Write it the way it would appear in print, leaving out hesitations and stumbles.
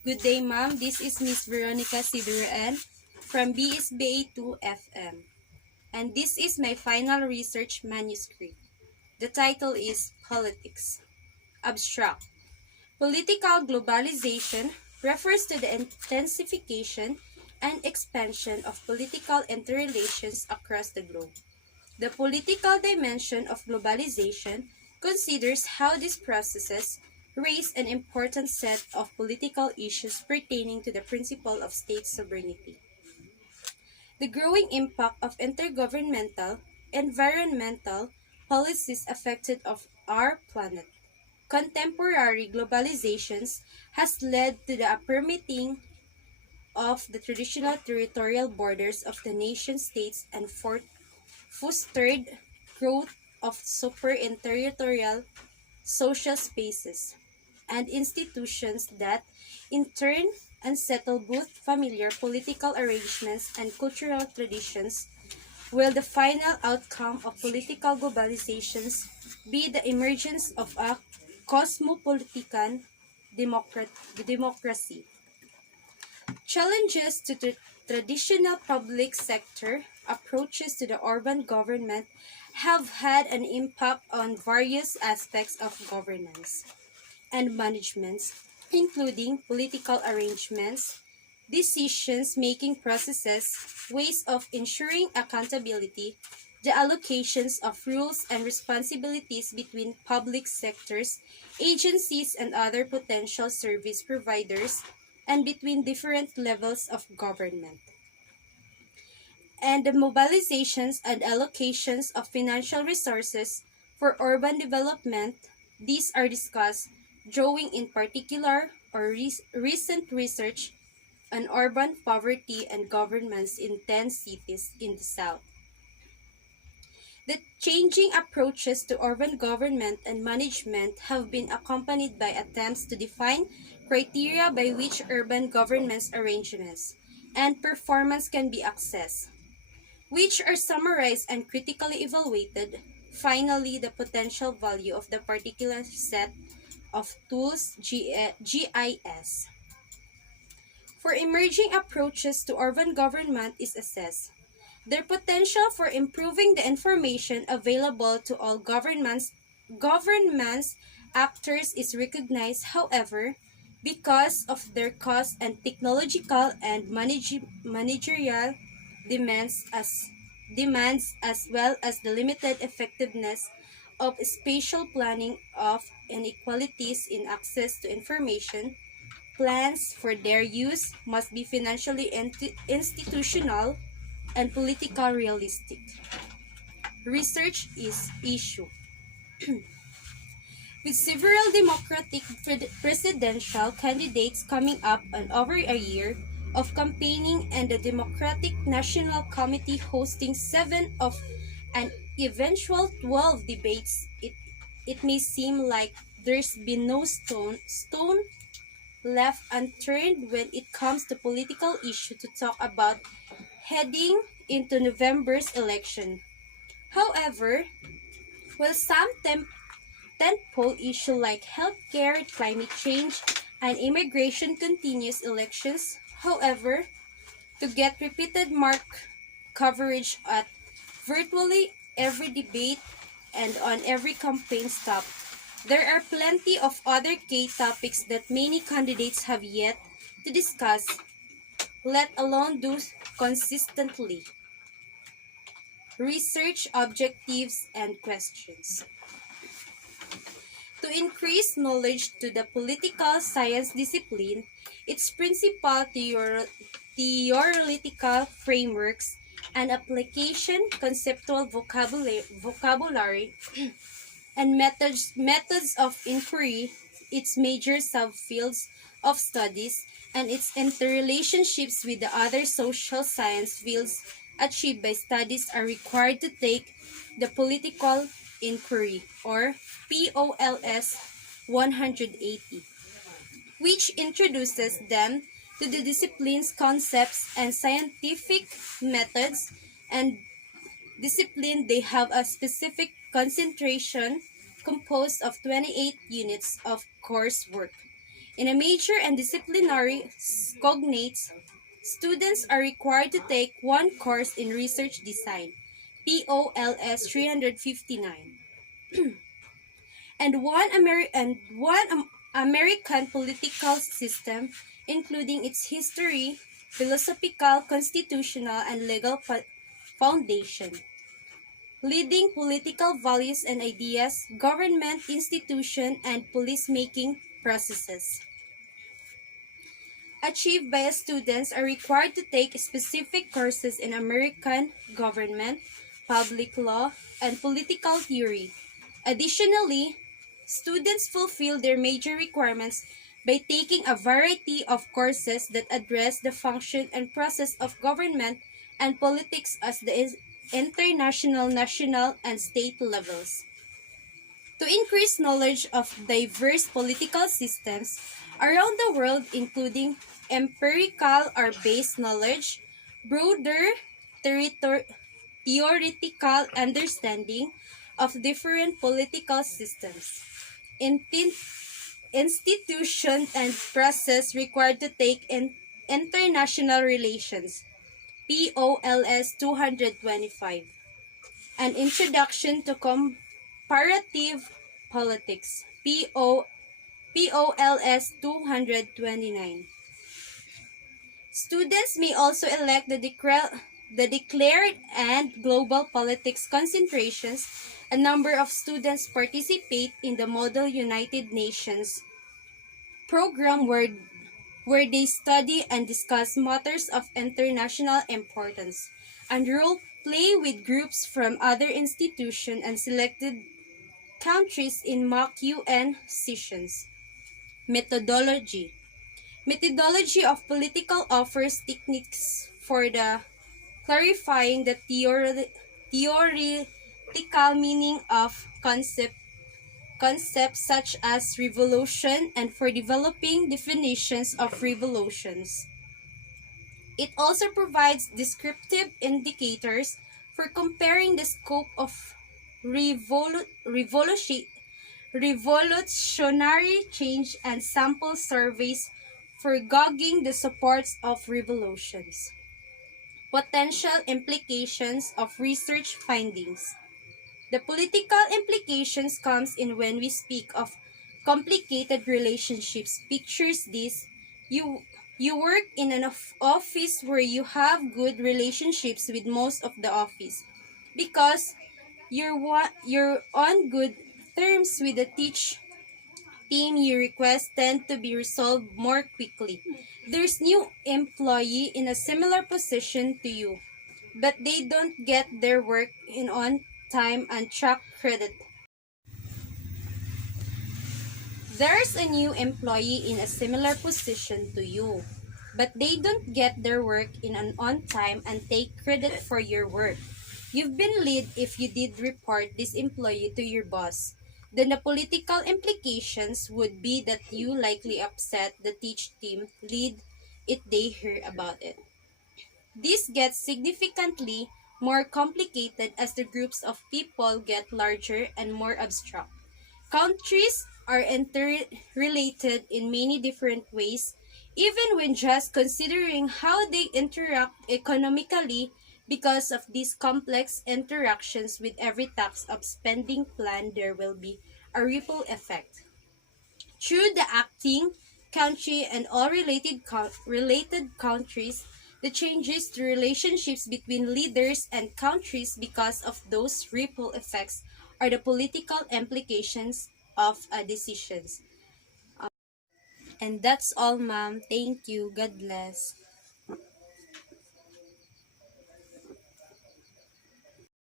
Good day, ma'am. This is Miss Veronica Siduran from BSBA2 FM. And this is my final research manuscript. The title is Politics. Abstract. Political globalization refers to the intensification and expansion of political interrelations across the globe. The political dimension of globalization considers how these processes raise an important set of political issues pertaining to the principle of state sovereignty. The growing impact of intergovernmental, environmental policies affected of our planet. Contemporary globalizations has led to the permitting of the traditional territorial borders of the nation-states and fostered growth of super-territorial social spaces and institutions that, in turn, unsettle both familiar political arrangements and cultural traditions, will the final outcome of political globalizations be the emergence of a cosmopolitan democracy. Challenges to the traditional public sector approaches to the urban government have had an impact on various aspects of governance and management, including political arrangements, decisions-making processes, ways of ensuring accountability, the allocations of rules and responsibilities between public sectors, agencies, and other potential service providers, and between different levels of government. And the mobilizations and allocations of financial resources for urban development, these are discussed, drawing in particular or recent research on urban poverty and governance in 10 cities in the South. The changing approaches to urban government and management have been accompanied by attempts to define criteria by which urban governance arrangements and performance can be assessed, which are summarized and critically evaluated. Finally, the potential value of the particular set of tools, GIS, for emerging approaches to urban government is assessed. Their potential for improving the information available to all governments actors is recognized, however, because of their cost and technological and managerial demands as well as the limited effectiveness of spatial planning of inequalities in access to information. Plans for their use must be financially institutional and politically realistic. Research is issue. With several Democratic presidential candidates coming up on over a year of campaigning and the Democratic National Committee hosting 7 of an eventual 12 debates, it may seem like there's been no stone left unturned when it comes to political issue to talk about heading into November's election. However, while some tentpole issues like healthcare, climate change, and immigration continues elections, however, to get repeated coverage at virtually every debate and on every campaign stop, there are plenty of other key topics that many candidates have yet to discuss, let alone do consistently. Research objectives and questions. To increase knowledge to the political science discipline, its principal theoretical frameworks and application, conceptual vocabulary and methods of inquiry, its major subfields of studies, and its interrelationships with the other social science fields achieved by studies are required to take the political inquiry, or POLS 180, which introduces them to the discipline's concepts and scientific methods, and discipline they have a specific concentration composed of 28 units of coursework. In a major and disciplinary cognates, students are required to take one course in research design, POLS 359, and one American political system, including its history, philosophical, constitutional, and legal foundation, leading political values and ideas, government institution, and policy-making processes. Achieved by students are required to take specific courses in American government, public law, and political theory. Additionally, students fulfill their major requirements by taking a variety of courses that address the function and process of government and politics as the international, national, and state levels. To increase knowledge of diverse political systems around the world, including empirical or based knowledge, broader theoretical understanding of different political systems, institution and process required to take in international relations, POLS 225. An Introduction to Comparative Politics, POLS 229. Students may also elect the declared and global politics concentrations. A number of students participate in the Model United Nations program where they study and discuss matters of international importance, and role play with groups from other institutions and selected countries in mock UN sessions. Methodology. Methodology of political offers techniques for the clarifying the theoretical meaning of concepts such as revolution and for developing definitions of revolutions. It also provides descriptive indicators for comparing the scope of revolutionary change and sample surveys for gauging the supports of revolutions. Potential implications of research findings. The political implications comes in when we speak of complicated relationships. Pictures this. You work in an office where you have good relationships with most of the office because you're on good terms with the team you request tend to be resolved more quickly. There's new employee in a similar position to you, but they don't get their work in on time and track credit. There's a new employee in a similar position to you, but they don't get their work in an on time and take credit for your work. You've been lead if you did report this employee to your boss. Then the political implications would be that you likely upset the teach team lead if they hear about it. This gets significantly more complicated as the groups of people get larger and more abstract. Countries are interrelated in many different ways, even when just considering how they interact economically. Because of these complex interactions with every tax of spending plan, there will be a ripple effect through the acting country and all related countries. The changes to relationships between leaders and countries because of those ripple effects are the political implications of decisions. And that's all, ma'am. Thank you. God bless.